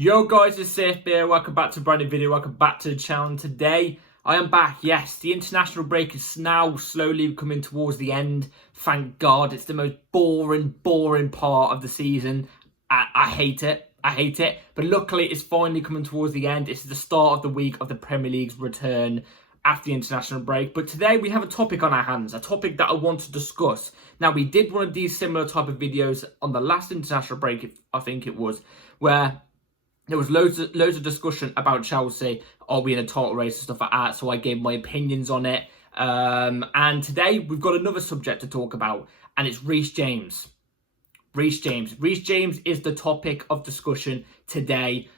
Yo guys, it's Safe here. Welcome back to a brand new video. Welcome back to the channel. And today I am back. Yes, the international break is now slowly coming towards the end. Thank God. It's the most boring part of the season. I hate it. I hate it. But luckily it's finally coming towards the end. It's the start of the week of the Premier League's return after the international break. But today we have a topic on our hands, a topic that I want to discuss. Now, we did one of these similar type of videos on the last international break, I think it was, where there was loads of discussion about Chelsea. Are we in a title race and stuff like that? So I gave my opinions on it. And today we've got another subject to talk about, and it's Reece James. Reece James. Reece James is the topic of discussion today.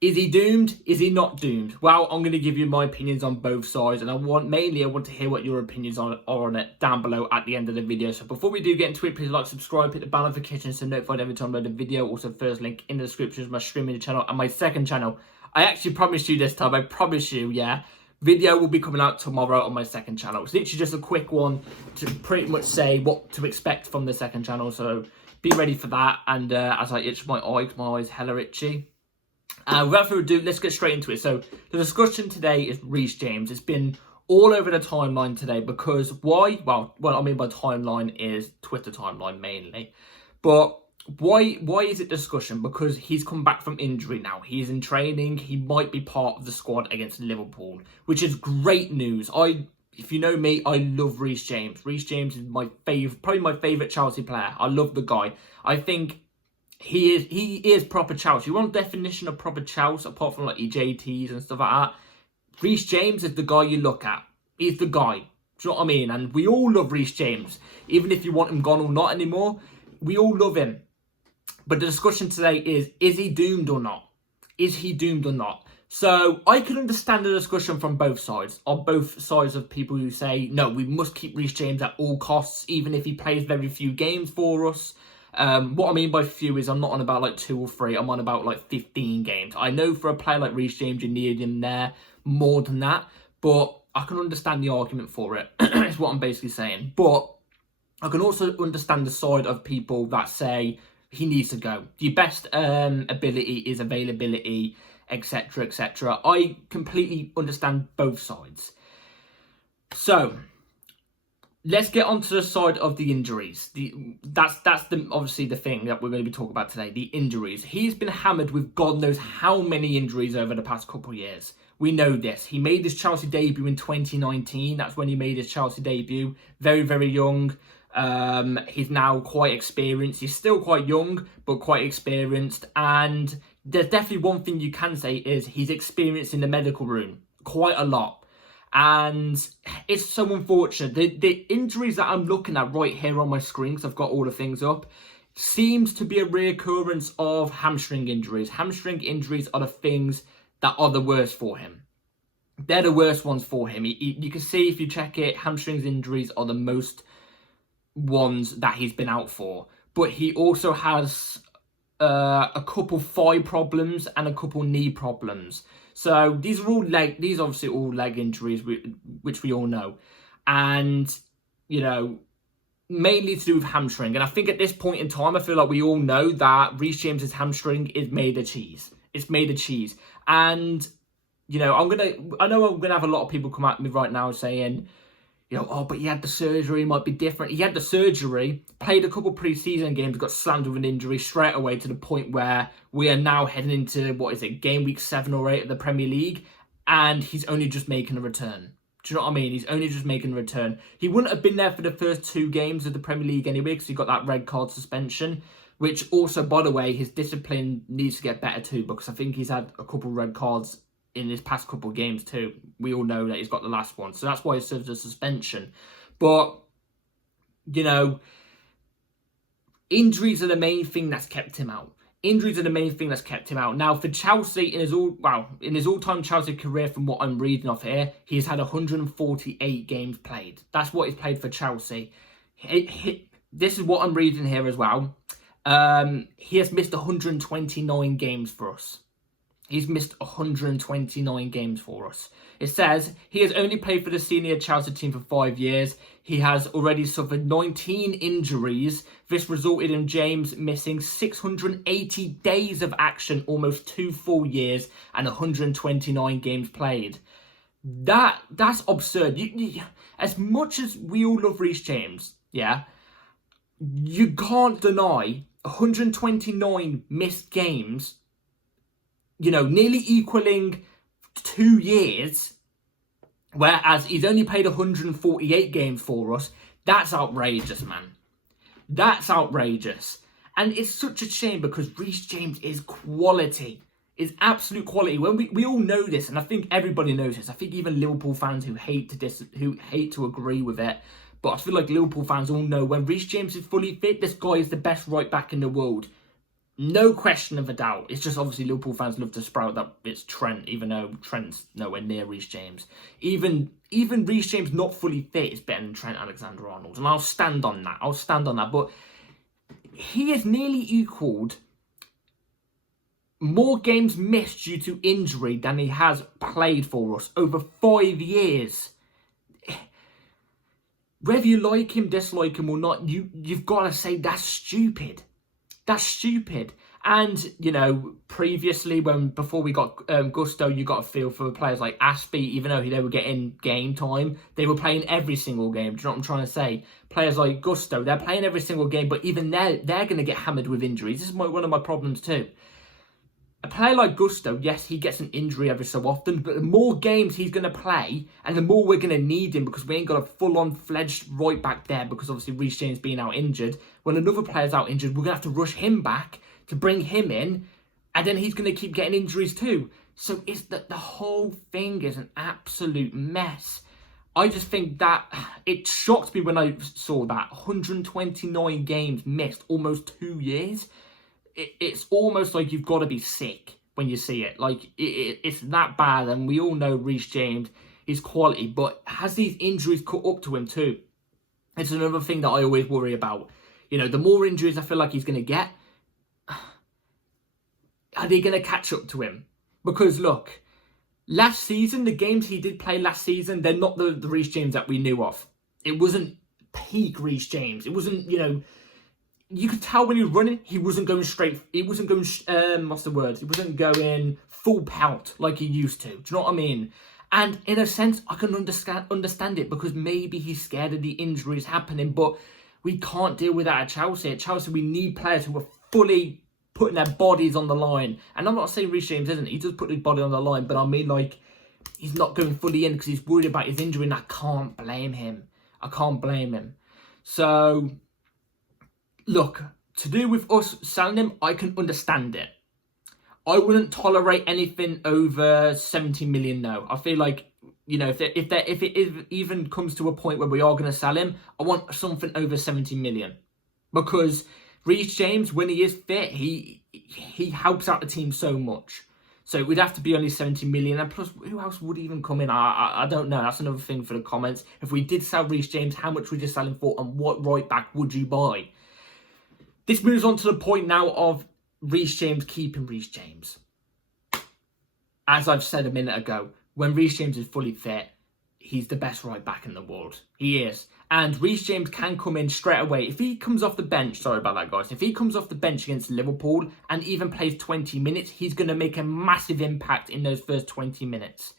Is he doomed? Is he not doomed? Well, I'm going to give you my opinions on both sides, and I want to hear what your opinions are on it down below at the end of the video. So before we do get into it, please like, subscribe, hit the bell notification so notified every time I upload a video. Also, first link in the description is my streaming channel and my second channel. I actually promised you this time. I promise you, yeah. Video will be coming out tomorrow on my second channel. It's literally just a quick one to pretty much say what to expect from the second channel. So be ready for that. And as I itch my eyes hella itchy. Without further ado, let's get straight into it. So the discussion today is Reece James. It's been all over the timeline today because why? Well, what I mean by timeline is Twitter timeline mainly. But why is it discussion? Because he's come back from injury now. He's in training. He might be part of the squad against Liverpool, which is great news. If you know me, I love Reece James. Reece James is probably my favourite Chelsea player. I love the guy. I think he is proper Chelsea. You want a definition of proper Chelsea apart from like your JTs and stuff like that? Reece James is the guy you look at. He's the guy. Do you know what I mean? And we all love Reece James. Even if you want him gone or not anymore, we all love him. But the discussion today is he doomed or not? Is he doomed or not? So I can understand the discussion from both sides. On both sides of people who say, no, we must keep Reece James at all costs, even if he plays very few games for us. What I mean by few is I'm not on about like 2 or 3. I'm on about like 15 games. I know for a player like Reece James, you need him there more than that. But I can understand the argument for it. Is what I'm basically saying. But I can also understand the side of people that say he needs to go. The best ability is availability, etc., etc. I completely understand both sides. So let's get onto the side of the injuries. That's obviously the thing that we're going to be talking about today, the injuries. He's been hammered with God knows how many injuries over the past couple of years. We know this. He made his Chelsea debut in 2019. That's when he made his Chelsea debut. Very, very young. He's now quite experienced. He's still quite young, but quite experienced. And there's definitely one thing you can say is he's experienced in the medical room quite a lot. And it's so unfortunate. The injuries that I'm looking at right here on my screen, because I've got all the things up, seems to be a reoccurrence of hamstring injuries. Hamstring injuries are the things that are the worst for him. They're the worst ones for him. You can see if you check it, hamstring injuries are the most ones that he's been out for. But he also has a couple thigh problems and a couple knee problems. So these are obviously all leg injuries, which we all know. And, you know, mainly to do with hamstring. And I think at this point in time, I feel like we all know that Reece James's hamstring is made of cheese. It's made of cheese. And, you know, I know I'm going to have a lot of people come at me right now saying, you know, oh, but he had the surgery, it might be different. He had the surgery, played a couple pre-season games, got slammed with an injury straight away to the point where we are now heading into, game week 7 or 8 of the Premier League, and he's only just making a return. Do you know what I mean? He's only just making a return. He wouldn't have been there for the first 2 games of the Premier League anyway, because he got that red card suspension, which also, by the way, his discipline needs to get better too, because I think he's had a couple red cards in his past couple of games too. We all know that he's got the last one. So that's why he serves a suspension. But, you know, injuries are the main thing that's kept him out. Injuries are the main thing that's kept him out. Now, for Chelsea, in his all-time Chelsea career, from what I'm reading off here, he's had 148 games played. That's what he's played for Chelsea. This is what I'm reading here as well. He has missed 129 games for us. He's missed 129 games for us. It says he has only played for the senior Chelsea team for 5 years. He has already suffered 19 injuries. This resulted in James missing 680 days of action, almost 2 full years, and 129 games played. That's absurd. As much as we all love Reece James, yeah, you can't deny 129 missed games, nearly equaling 2 years, whereas he's only played 148 games for us. That's outrageous, man. That's outrageous. And it's such a shame because Reece James is quality. Is absolute quality. When we all know this, and I think everybody knows this. I think even Liverpool fans who hate to agree with it, but I feel like Liverpool fans all know when Reece James is fully fit, this guy is the best right back in the world. No question of a doubt. It's just obviously Liverpool fans love to sprout that it's Trent, even though Trent's nowhere near Reece James. Even Reece James not fully fit is better than Trent Alexander-Arnold, and I'll stand on that. But he has nearly equalled more games missed due to injury than he has played for us over 5 years. Whether you like him, dislike him or not, you've got to say that's stupid. That's stupid. And, previously, before we got Gusto, you got a feel for players like Aspie, even though they were getting game time, they were playing every single game. Do you know what I'm trying to say? Players like Gusto, they're playing every single game, but even they're going to get hammered with injuries. This is one of my problems too. A player like Gusto, yes, he gets an injury every so often, but the more games he's going to play, and the more we're going to need him because we ain't got a full-on fledged right back there because obviously Reece James being out injured. When another player's out injured, we're going to have to rush him back to bring him in, and then he's going to keep getting injuries too. So it's the whole thing is an absolute mess. I just think that it shocked me when I saw that 129 games missed, almost 2 years. It's almost like you've got to be sick when you see it. Like, it's that bad, and we all know Reece James is quality, but has these injuries caught up to him too? It's another thing that I always worry about. The more injuries I feel like he's going to get, are they going to catch up to him? Because, look, last season, the games he did play last season, they're not the Reece James that we knew of. It wasn't peak Reece James. It wasn't, you could tell when he was running, he wasn't going straight. He wasn't going, what's the word? He wasn't going full pelt like he used to. Do you know what I mean? And in a sense, I can understand it because maybe he's scared of the injuries happening, but we can't deal with that at Chelsea. At Chelsea, we need players who are fully putting their bodies on the line. And I'm not saying Reece James isn't. He does put his body on the line, but I mean, like, he's not going fully in because he's worried about his injury, and I can't blame him. So, look, to do with us selling him, I can understand it. I wouldn't tolerate anything over 70 million, no. I feel like, if it even comes to a point where we are going to sell him, I want something over 70 million. Because Reece James, when he is fit, he helps out the team so much. So it would have to be only 70 million. And plus, who else would even come in? I don't know. That's another thing for the comments. If we did sell Reece James, how much would you sell him for? And what right back would you buy? This moves on to the point now of Reece James keeping Reece James. As I've said a minute ago, when Reece James is fully fit, he's the best right back in the world. He is. And Reece James can come in straight away. If he comes off the bench, sorry about that, guys. If he comes off the bench against Liverpool and even plays 20 minutes, he's going to make a massive impact in those first 20 minutes.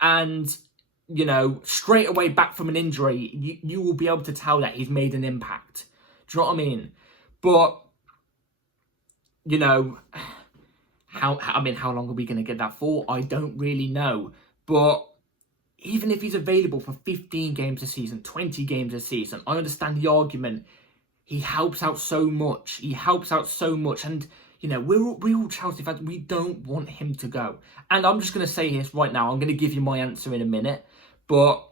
And, straight away back from an injury, you will be able to tell that he's made an impact. Do you know what I mean? But, how long are we going to get that for? I don't really know. But even if he's available for 15 games a season, 20 games a season, I understand the argument. He helps out so much. And, we're all Chelsea fans. We don't want him to go. And I'm just going to say this right now. I'm going to give you my answer in a minute. But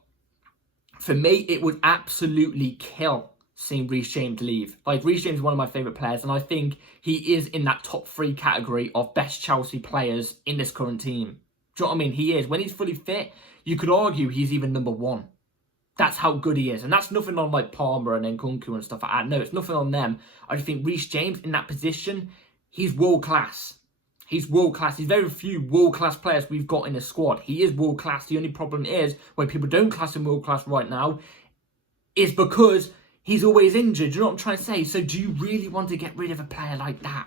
for me, it would absolutely kill seeing Reece James leave. Like, Reece James is one of my favourite players, and I think he is in that top 3 category of best Chelsea players in this current team. Do you know what I mean? He is. When he's fully fit, you could argue he's even number 1. That's how good he is. And that's nothing on, like, Palmer and Nkunku and stuff like that. No, it's nothing on them. I just think Reece James, in that position, he's world class. He's world-class. He's very few world-class players we've got in the squad. He is world-class. The only problem is, when people don't class him world-class right now, is because he's always injured. Do you know what I'm trying to say? So do you really want to get rid of a player like that?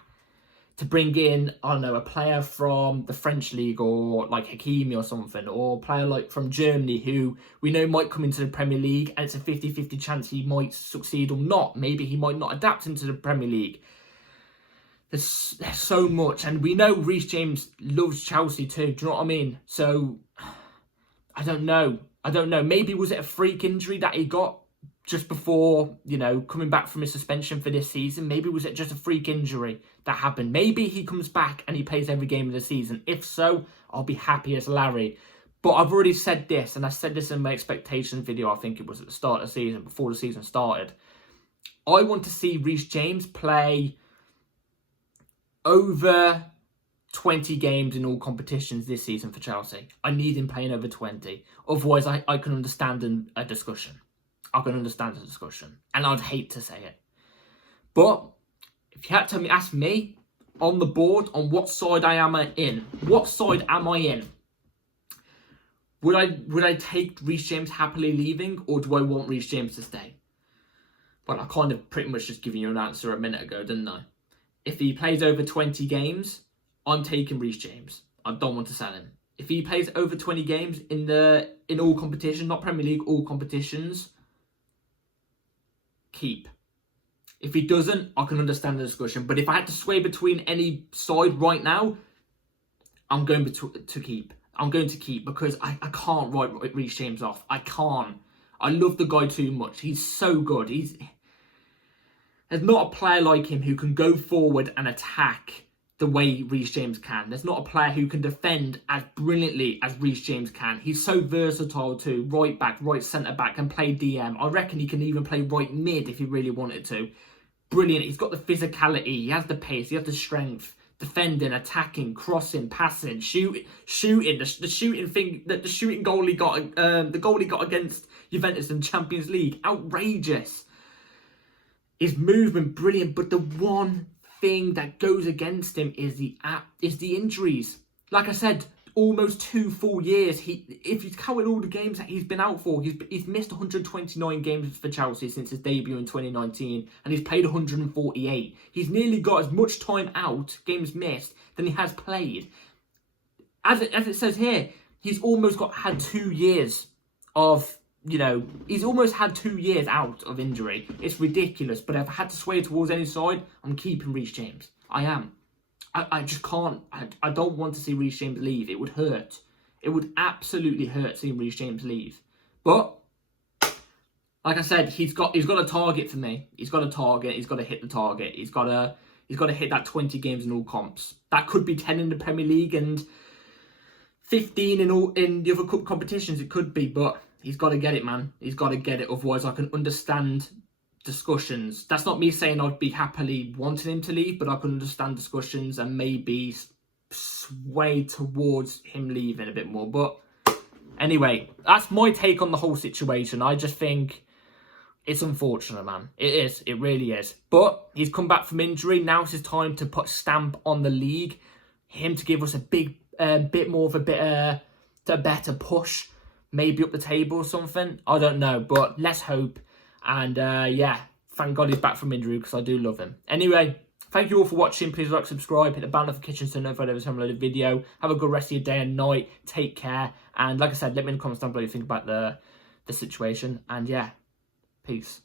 To bring in, I don't know, a player from the French league or like Hakimi or something, or a player like from Germany who we know might come into the Premier League and it's a 50-50 chance he might succeed or not. Maybe he might not adapt into the Premier League. There's so much, and we know Reece James loves Chelsea too. Do you know what I mean? So I don't know. Maybe was it a freak injury that he got just before, you know, coming back from his suspension for this season? Maybe was it just a freak injury that happened? Maybe he comes back and he plays every game of the season. If so, I'll be happy as Larry. But I've already said this, and I said this in my expectations video, I think it was at the start of the season, before the season started. I want to see Reece James play over 20 games in all competitions this season for Chelsea. I need him playing over 20. Otherwise, I can understand a discussion. I can understand the discussion. And I'd hate to say it. But if you had to ask me on the board on what side I am in, what side am I in? Would I take Reece James happily leaving, or do I want Reece James to stay? Well, I kind of pretty much just given you an answer a minute ago, didn't I? If he plays over 20 games, I'm taking Reece James. I don't want to sell him. If he plays over 20 games in all competitions, not Premier League, all competitions, keep. If he doesn't, I can understand the discussion. But if I had to sway between any side right now, I'm going to keep. I'm going to keep because I can't write Reece James off. I can't. I love the guy too much. He's so good. There's not a player like him who can go forward and attack the way Reece James can. There's not a player who can defend as brilliantly as Reece James can. He's so versatile too. Right back, right centre back, and play DM. I reckon he can even play right mid if he really wanted to. Brilliant. He's got the physicality. He has the pace. He has the strength. Defending, attacking, crossing, passing, shooting. The shooting thing that the shooting goal he got. The goal he got against Juventus in Champions League. Outrageous. His movement, brilliant. But the one thing that goes against him is the injuries. Like I said, almost 2 full years. If you count all the games that he's been out for, he's missed 129 games for Chelsea since his debut in 2019, and he's played 148. He's nearly got as much time out, games missed, than he has played. As it says here, he's almost had 2 years of, you know, he's almost had 2 years out of injury. It's ridiculous, but if I had to sway towards any side, I'm keeping Reece James. I am. I just can't. I don't want to see Reece James leave. It would hurt. It would absolutely hurt seeing Reece James leave. But like I said, he's got a target for me. He's got a target. He's got to hit the target. He's got to hit that 20 games in all comps. That could be 10 in the Premier League and 15 in the other cup competitions. It could be, but he's got to get it, man. He's got to get it. Otherwise, I can understand discussions. That's not me saying I'd be happily wanting him to leave, but I can understand discussions and maybe sway towards him leaving a bit more. But anyway, that's my take on the whole situation. I just think it's unfortunate, man. It is. It really is. But he's come back from injury. Now's his time to put a stamp on the league. Him to give us a bit more of a better push. Maybe up the table or something. I don't know. But let's hope. And yeah, thank God he's back from injury because I do love him. Anyway, thank you all for watching. Please like, subscribe, hit the bell notification so you know if I ever upload a video. Have a good rest of your day and night. Take care. And like I said, let me in the comments down below what you think about the situation. And yeah, peace.